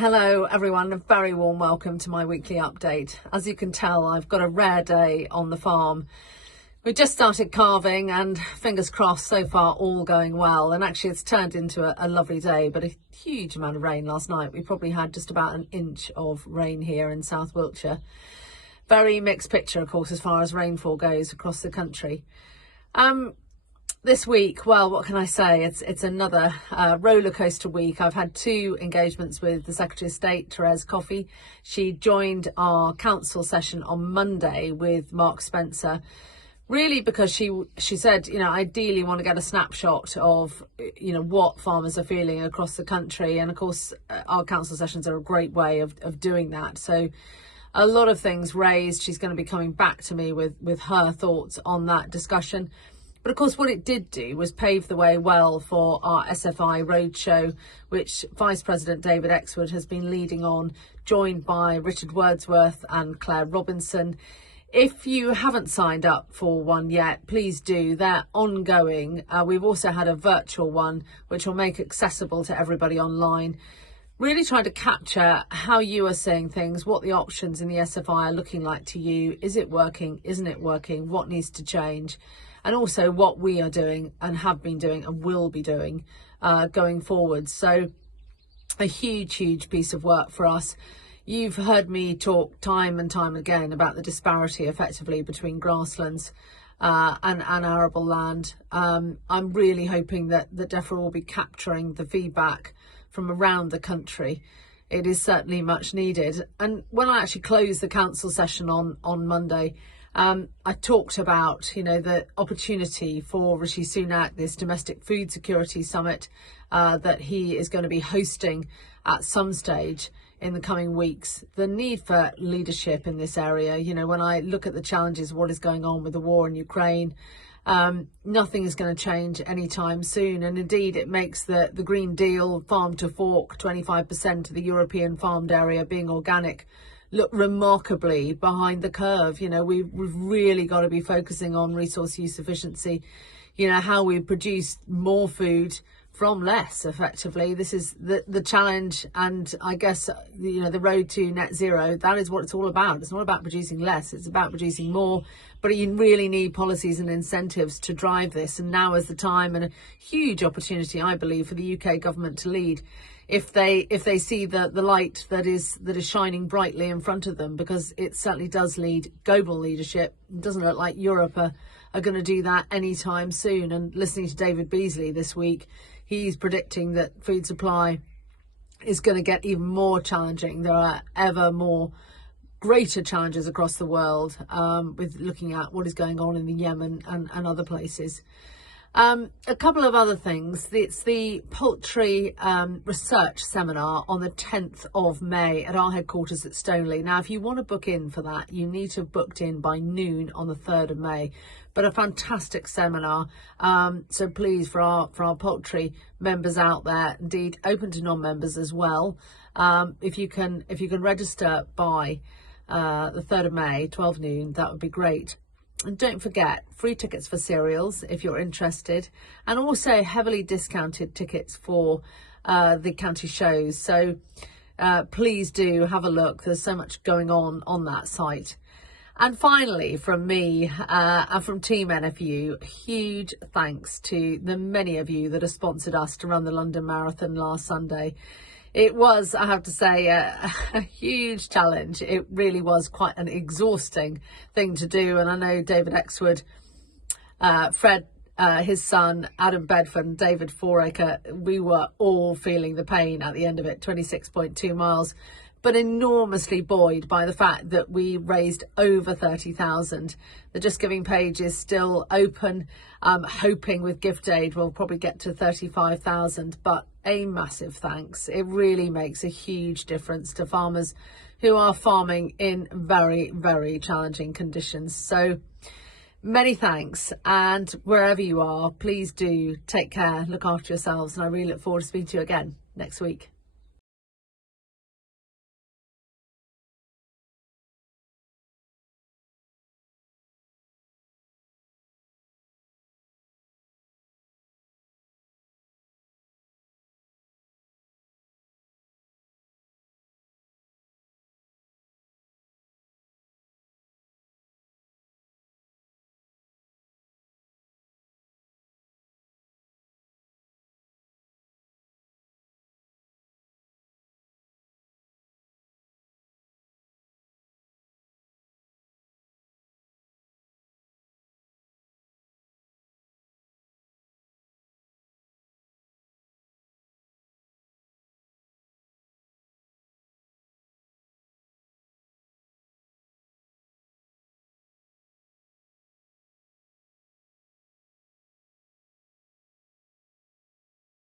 Hello everyone, a very warm welcome to my weekly update. As you can tell, I've got a rare day on the farm. We just started carving and fingers crossed so far all going well, and actually it's turned into a lovely day, but a huge amount of rain last night. We probably had just about an inch of rain here in South Wiltshire. Very mixed picture, of course, as far as rainfall goes across the country. This week, well, what can I say? It's another roller coaster week. I've had two engagements with the Secretary of State, Thérèse Coffey. She joined our council session on Monday with Mark Spencer, really because she said, ideally want to get a snapshot of, what farmers are feeling across the country. And of course, our council sessions are a great way of doing that. So a lot of things raised. She's going to be coming back to me with her thoughts on that discussion. But of course, what it did do was pave the way well for our SFI roadshow, which Vice President David Exwood has been leading on, joined by Richard Wordsworth and Claire Robinson. If you haven't signed up for one yet, please do. They're ongoing. We've also had a virtual one, which will make accessible to everybody online. Really trying to capture how you are seeing things, what the options in the SFI are looking like to you. Is it working? Isn't it working? What needs to change? And also what we are doing and have been doing and will be doing going forward. So a huge piece of work for us. You've heard me talk time and time again about the disparity effectively between grasslands and arable land. I'm really hoping that DEFRA will be capturing the feedback from around the country. It is certainly much needed. And when I actually closed the council session on Monday, I talked about, the opportunity for Rishi Sunak, this domestic food security summit that he is going to be hosting at some stage in the coming weeks. The need for leadership in this area, when I look at the challenges of what is going on with the war in Ukraine, nothing is going to change anytime soon. And indeed, it makes the Green Deal, farm to fork, 25% of the European farmed area being organic, look remarkably behind the curve. We've really got to be focusing on resource use efficiency, how we produce more food from less effectively. This is the challenge, and I guess the road to net zero, that is what it's all about. It's not about producing less, it's about producing more, but you really need policies and incentives to drive this. And now is the time, and a huge opportunity, I believe, for the UK government to lead if they see the light that is shining brightly in front of them, because it certainly does lead global leadership. It doesn't look like Europe are going to do that anytime soon. And listening to David Beasley this week, he's predicting that food supply is going to get even more challenging. There are ever more greater challenges across the world with looking at what is going on in the Yemen and other places. A couple of other things. It's the poultry research seminar on the 10th of May at our headquarters at Stoneleigh. Now, if you want to book in for that, you need to have booked in by noon on the 3rd of May. But a fantastic seminar. So please, for our poultry members out there, indeed open to non-members as well. If you can register by the 3rd of May, 12 noon, that would be great. And don't forget, free tickets for cereals if you're interested, and also heavily discounted tickets for the county shows. So please do have a look. There's so much going on that site. And finally, from me and from Team NFU, huge thanks to the many of you that have sponsored us to run the London Marathon last Sunday. It was, I have to say, a huge challenge. It really was quite an exhausting thing to do. And I know David Exwood, Fred, his son, Adam Bedford and David Foraker, we were all feeling the pain at the end of it, 26.2 miles. But enormously buoyed by the fact that we raised over 30,000. The Just Giving page is still open. Hoping with gift aid we'll probably get to 35,000, but a massive thanks. It really makes a huge difference to farmers who are farming in very, very challenging conditions. So many thanks, and wherever you are, please do take care, look after yourselves, and I really look forward to speaking to you again next week.